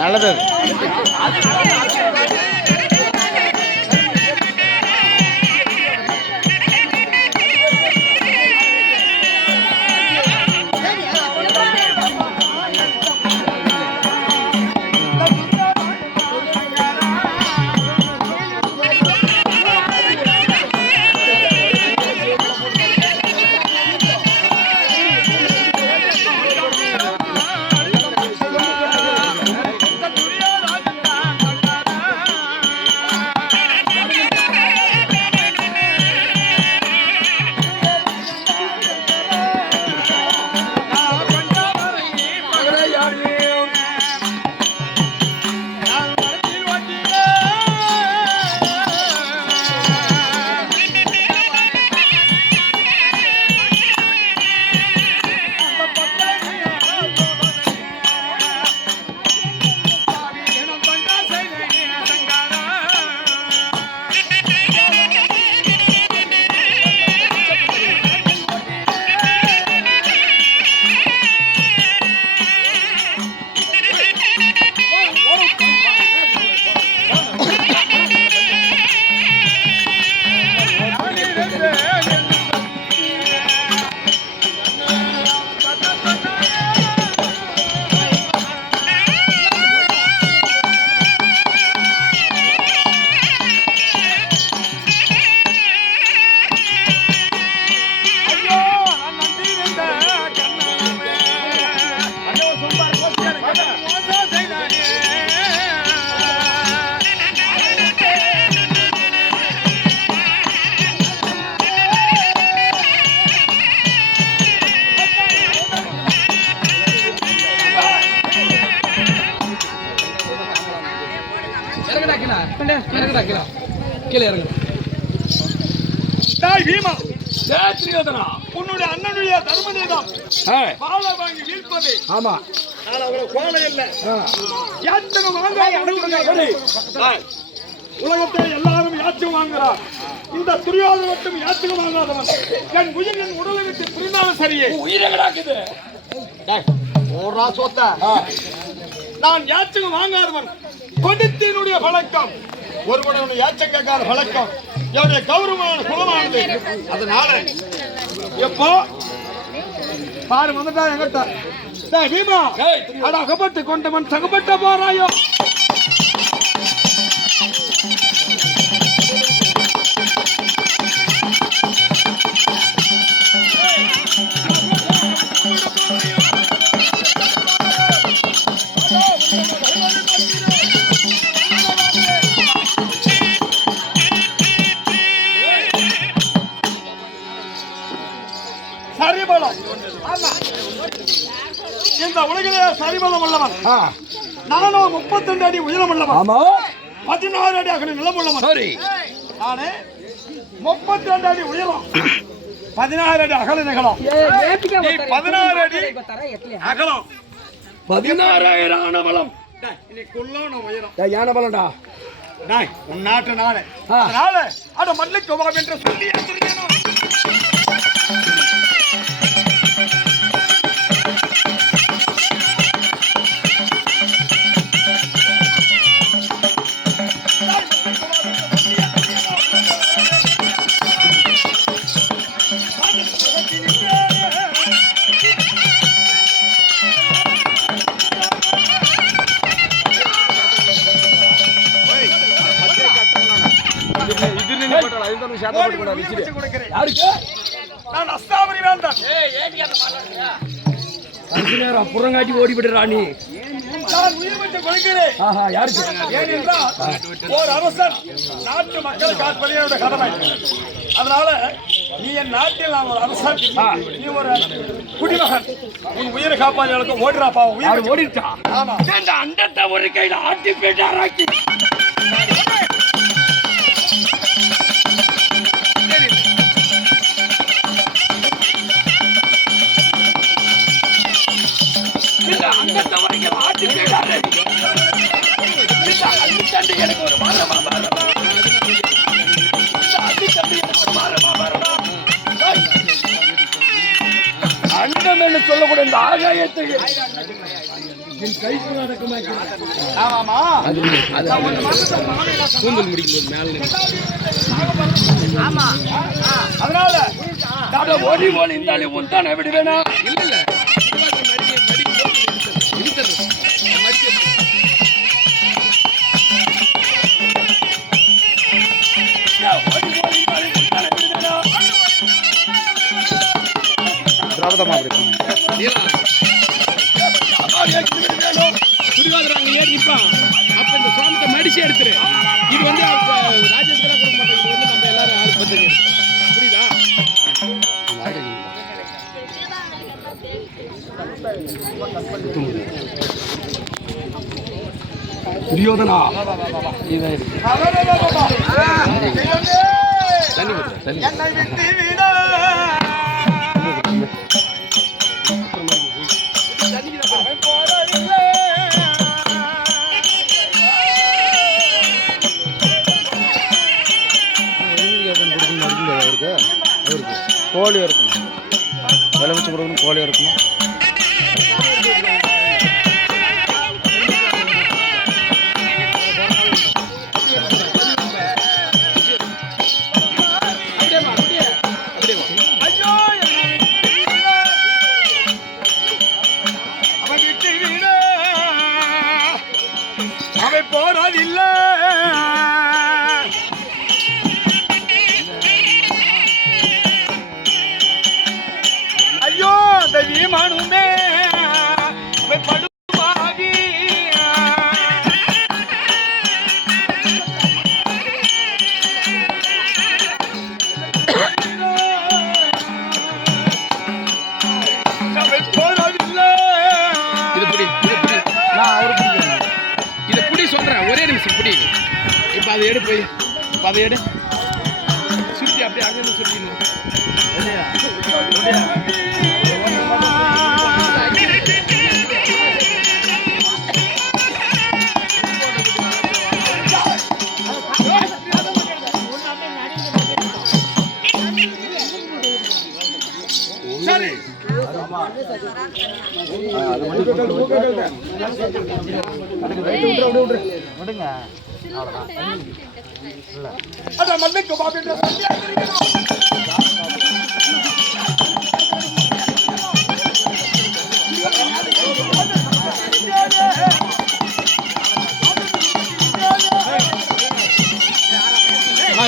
நல்லது. உன்னுடைய அண்ணனுடைய தர்மநீதம் பாலை வாங்கி வீழ்ப்பது. ஆமா, கோலை இல்ல. உலகத்தில் எல்லாரும் யாச்சும் வாங்குறார். இந்த துரியோதனன் மட்டும் யாச்சும் வாங்காதவன். என் உயிர் என் உடலை விட்டு புரிந்தாலும் சரியே. உயிரை கிடாக்குது. நான் யாச்சும் வாங்காதவன். கொடுத்தினுடைய பழக்கம் ஒருவனுடைய யாச்சம் கேட்காத பழக்கம் என்னுடைய கௌரவமான குலமானது. அதனால எப்போ பாரு வந்துட்டா எங்கிட்ட பீமா அட அகப்பட்டு கொண்டவன் சகப்பட்ட போறாயோ. சரிபலம் இந்த உலகிலே சரிபலம் உள்ளவன். நானும் 32 அடி உயரம் உள்ளவன். 16 அடி அகல நிலமுள்ளவன். சரி. நானே 32 அடி உயரம், 16 அடி அகல நிகழும். நீ 16 அடி அகலம், 16,000 ஆனபலம். இன்னைக்குள்ள உயரம். யானை பலம்டா. உன் நாட்டு நானே. அதனால அட மல்லிக்கு வா என்று சொல்லி இருக்கிறேன். நான் அஸ்தாபரி வேண்டாம். புறங்காட்டி ஓடி விடுறா நீ. நான் உயிர் வச்சு கொடுக்கிறேன். ஏனென்றால் ஒரு அரசன் நாட்டு மக்களை காப்பதே என்னுடைய கடமை. அதனால நீ என் நாட்டில் நான் ஒரு அரசன், நீ ஒரு குடிமகன். உன் உயிரை காப்பாளர்களுக்கு ஓடுறாப்பா. உயிர் ஓடிட்டா. ஆமா, அண்டத்தை ஒரு கையில ஆட்டி போயிட்டாராக்கி. அண்டத்தை வரைக்கும் ஆட்டி போயிட்டாரு. எனக்கு ஒரு மாறமா மாறமா. அண்டம் என்று சொல்லக்கூடிய இந்த ஆகாயத்துக்கு என் கைக்கு நடக்குமா? ஆமாமா, கூந்தல் முடிக்கும் மேல. அதனால ஓடி ஓடி இருந்தாலே ஒன்றான விடுவேனா? இல்ல இல்ல, சுடுகாடுறாங்க ஏறி நிற்பான். அப்ப இந்த சோமத்தை மடிச்சு எடுத்துரு. இது வந்து ராஜேஷ் கொடுக்க மாட்டேன். இது வந்து நம்ம எல்லாரும் ஆறு பத்து. புரியுதா? துரியோதனா, என்னை விட்டு விட கோழி இருக்கணும், எலுமிச்சை கொடுக்கணும், கோழி இருக்கணும். அவை போறதில்லை. ஐயோ தவி மனுமே அவை படுமாவி. அவை போறதில்லை. இதை புடி சொல்றேன், ஒரே நிமிஷம் புடி. இப்ப அதை எடு, போய் இப்ப அதை எடு, சுத்தி அப்படியே அங்கே சுத்திடணும். சரி, அத மல்லிக்கு பாபு என்ற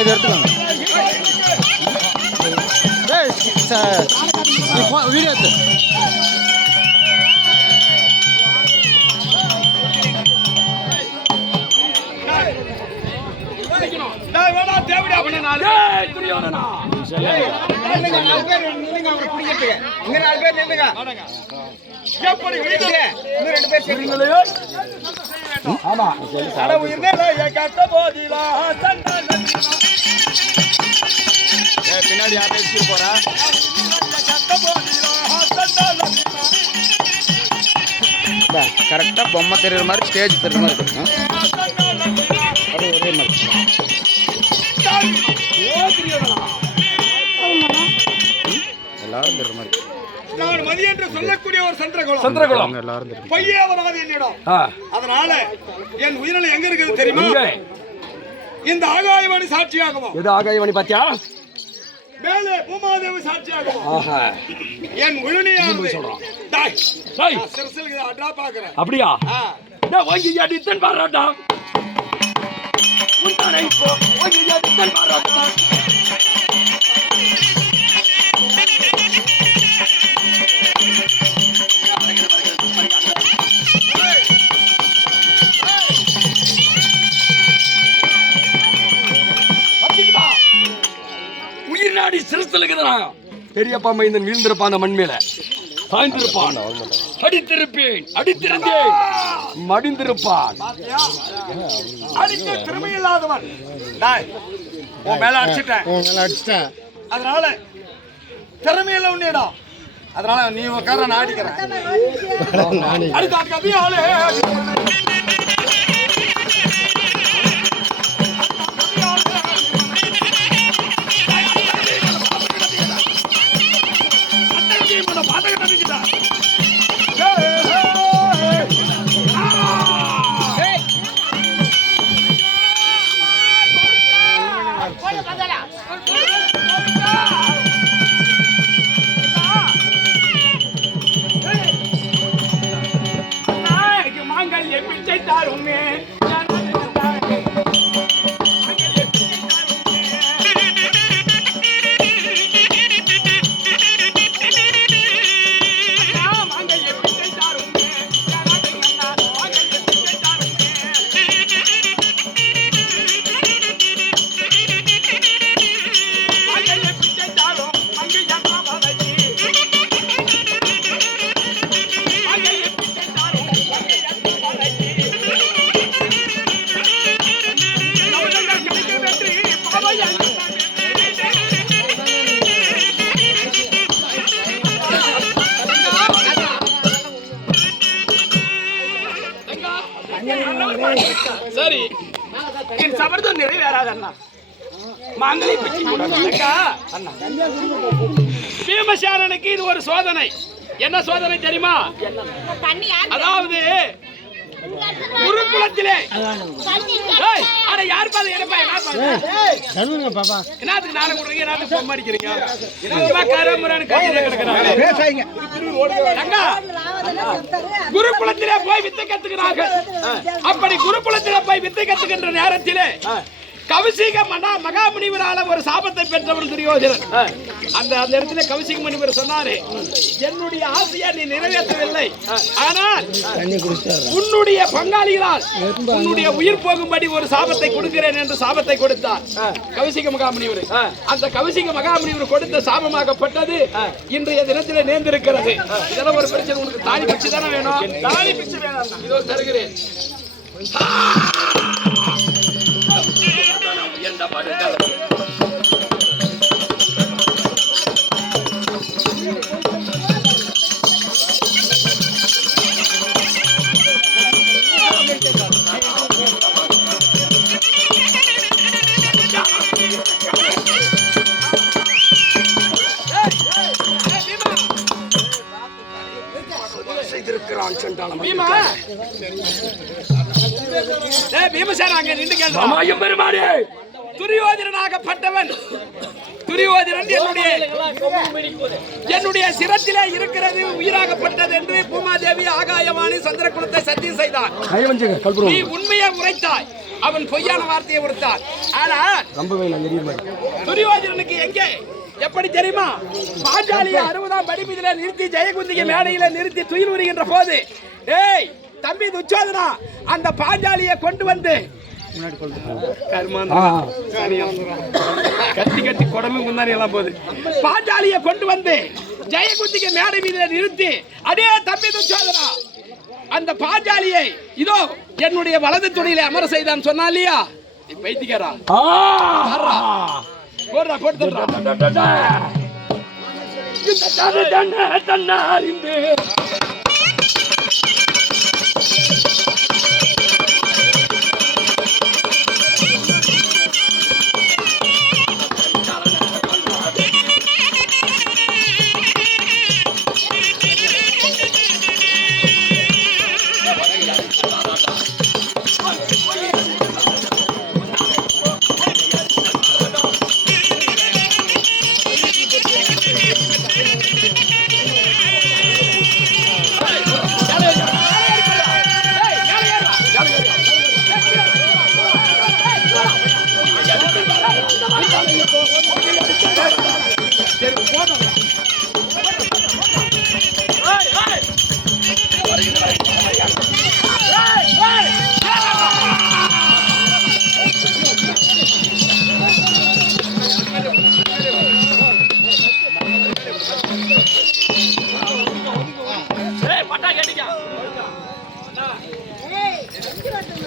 இது எடுத்துக்கோங்க. வீடியோ எடுத்து எப்படி வேண்டும். ஆமா அட உயிர் நிலைய கட்ட போதிலா சண்டாளன் பின்னாடி யாரை வச்சுட்டு போறா கட்ட போதிலா சண்டாளன் கரெக்டா பொம்மை தெரியுற மாதிரி ஸ்டேஜ் தெரியுற மாதிரி இருக்கும் அது ஒரே மாதிரி எல்லாரும் தெரியுற மாதிரி நான் மதி என்று சொல்லக்கூடிய ஒரு சந்திரகுலம் எல்லாரும் தெரியும் பொய்யே வராது என்னிடம். அதனால என் உயிரில் எங்க இருக்குது தெரியுமா? இந்த ஆகாயவாணி சாட்சியாகவும் எது ஆகாயவாணி பாத்தியா மேலே பூமாதேவி சாட்சியாகவும் என் உயிரினையானது சிறுசில் அட்ரா பாக்குறேன். அப்படியா வாங்கி அடித்தன் பாராட்டா முந்தானை இப்போ வாங்கி அடித்தன் பாராட்டா உயிர் நாடி சிறுத்தலுக்குதான் பெரியப்பா மைந்தன் வீழ்ந்திருப்பான் அந்த மண் மேல சாய்ந்திருப்பான் அடித்திருப்பேன் அடித்திருந்தேன் மடிந்திருப்பான் அடிக்க திறமை இல்லாதவன் உன் மேல அடிச்சிட்டேன். அதனால திறமையில உன்னிடம். அதனால நீ உட்கார நான் அடிக்கிறேன். அடுத்த கவியாலே சரி என் சபதம் நிறைவேறாது அண்ணா. மாங்கலை பிச்சு பீமசேனனுக்கு இது ஒரு சோதனை. என்ன சோதனை தெரியுமா? அதாவது குருகுலத்திலே யாரு பாது என்னத்துக்கு நாடகம் கொடுறீங்க, என்னத்துக்கு பொம்மை அடிக்கிறீங்க, குருகுலத்திலே போய் வித்தை கத்துக்கிறார்கள். அப்படி குருகுலத்திலே போய் வித்தை கத்துக்கின்ற நேரத்திலே கௌசிக மகாமுனிவரால ஒரு சாபத்தை பெற்றவர் துரியோதனன். அந்த இடத்துல கௌசிக முனிவர் சொன்னாரு, என்னுடைய ஆசையை நீ நிறைவேற்றவில்லை, ஆனால் உன்னுடைய பங்காளிகளால் உன்னுடைய உயிர் போகும்படி ஒரு சாபத்தை கொடுக்கிறேன் என்று சாபத்தை கொடுத்தார் கௌசிக மகாமுனிவர். அந்த கௌசிக மகாமுனிவர் கொடுத்த சாபமாகப்பட்டது இன்றைய தினத்திலே நேர்ந்திருக்கிறது. இதெல்லாம் ஒரு பிரச்சனை. உனக்கு தாலி பிச்சு தானே வேணும்? தாலி பிச்சு வேணும். இதோ தருகிறேன். துரியோதனாகப்பட்டவன் துரியோதனன் என்னுடைய சிரத்திலே இருக்கிறது உயிராகப்பட்டது என்று பூமாதேவி ஆகாயவாணி சந்திரகுலத்தை சத்தியம் செய்தான். நீ உண்மையை உரைத்தாய், அவன் பொய்யான வார்த்தையை உரைத்தான். ஆனால் துரியோதனனுக்கு எங்கே எப்படி தெரியுமா? பாஞ்சாலியை 60ஆம் படிப்பில நிறுத்தி ஜெயகுந்திகை மேடையில நிறுத்தி துயில் உரிகின்ற போது, ஏய் தம்பி துச்சோதனா, அந்த பாஞ்சாலியை கொண்டு வந்து கத்தி கத்தி குடம்பு முன்னாடி எல்லாம் போகுது. பாஞ்சாலியை கொண்டு வந்து ஜெயகுந்திகை மேடை மீது நிறுத்தி, அடே தம்பி துச்சோதனா, அந்த பாஞ்சாலியை இதோ என்னுடைய வலது துணியில அமர செய்தான் சொன்னா இல்லையா? நீ பைத்தியக்காரா? போடுறா, போட்டு தள்ளுடா.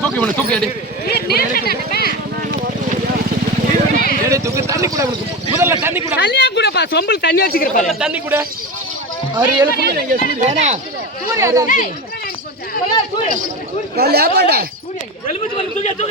தூக்கி விடு, தூக்கி எடு. எடு, தூக்கி தண்ணி கூட அவனுக்கு. முதல்ல தண்ணி கூட. தண்ணியா கூடப்பா, சொம்பில் தண்ணி வச்சுக்கிறப்பா. முதல்ல தண்ணி கூட. அவர் எழுப்புங்க நீங்க சூரிய. சூரிய அதான். எலுமிச்சை பழம் தூக்கி